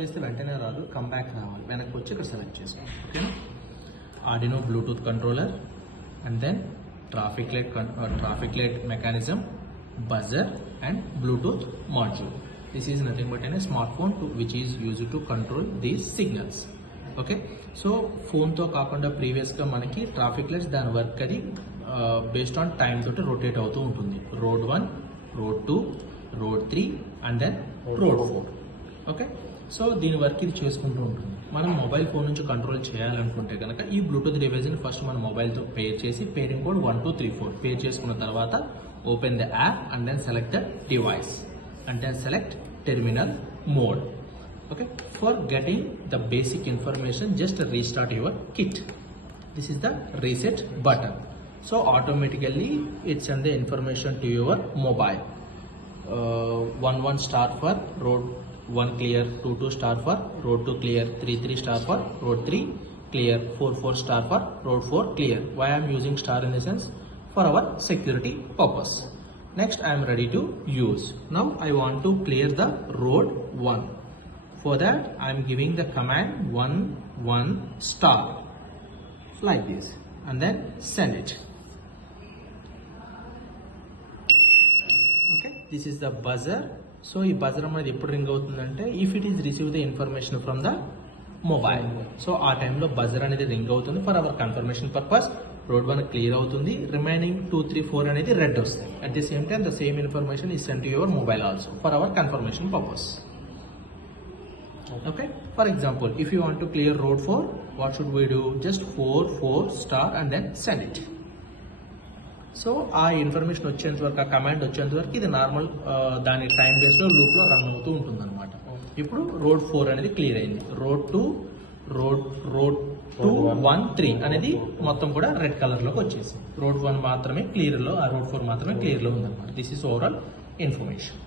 వేస్తే వెంటనే రాదు, కమ్ బ్యాక్ రావాలి, వెనక్కి వచ్చి ఇక్కడ సెలెక్ట్ చేసుకోండి. ఓకేనా? Arduino bluetooth controller and then traffic light mechanism, buzzer and bluetooth module. This is nothing but a smartphone which is used to control these signals. Okay, so ఫోన్తో కాకుండా ప్రీవియస్గా మనకి ట్రాఫిక్ లైట్స్ దాని వర్క్ అది based on time తోటి rotate అవుతూ ఉంటుంది. Road 1, road 2, road 3 and then road 4. Okay, so దీని వర్క్ ఇది చేసుకుంటూ ఉంటుంది. మనం మొబైల్ ఫోన్ నుంచి కంట్రోల్ చేయాలనుకుంటే కనుక ఈ బ్లూటూత్ డివైస్ని ఫస్ట్ మన మొబైల్తో పేర్ చేసి పేరింగ్ కోడ్ 1234 పేర్ చేసుకున్న తర్వాత open the app and then select the device and then select terminal mode. Okay, for getting the basic information just restart your kit. This is the reset button, so automatically it send the information to your mobile. 11 star for road 1 clear, 22 star for road 2 clear, 33 star for road 3 clear, 44 star for road 4 clear. Why I am using star in the sense for our security purpose. Next, I am ready to use. Now I want to clear the road 1. For that, I am giving the command 11 star like this and then send it. Okay, this is the buzzer. So, this buzzer is eppudu ring avutundante if it is receive the information from the mobile. So, ఆ time లో buzzer అనేది ring అవుతుంది for our confirmation purpose. Road 1 clear అవుతుంది, remaining 2, 3, 4 అనేది red వస్తాయి. At the same time the same information is sent to your mobile also for our confirmation purpose. Okay, for example if you want to clear road 4, what should we do? Just 4 star and then send it. So ఆ information వచ్చేంత వరకు, ఆ command వచ్చేంత వరకు ఇది normal దాని time base లో loop లో రన్ అవుతూ ఉంటుంది అనమాట. ఇప్పుడు రోడ్ 4 అనేది క్లియర్ అయింది. రోడ్ 2, రోడ్ 2, 1, 3 అనేది మొత్తం కూడా రెడ్ కలర్ లోకి వచ్చేసింది. రోడ్ 1 మాత్రమే క్లియర్ లో, ఆ రోడ్ 4 మాత్రమే క్లియర్ లో ఉందన్నమాట. This is overall information.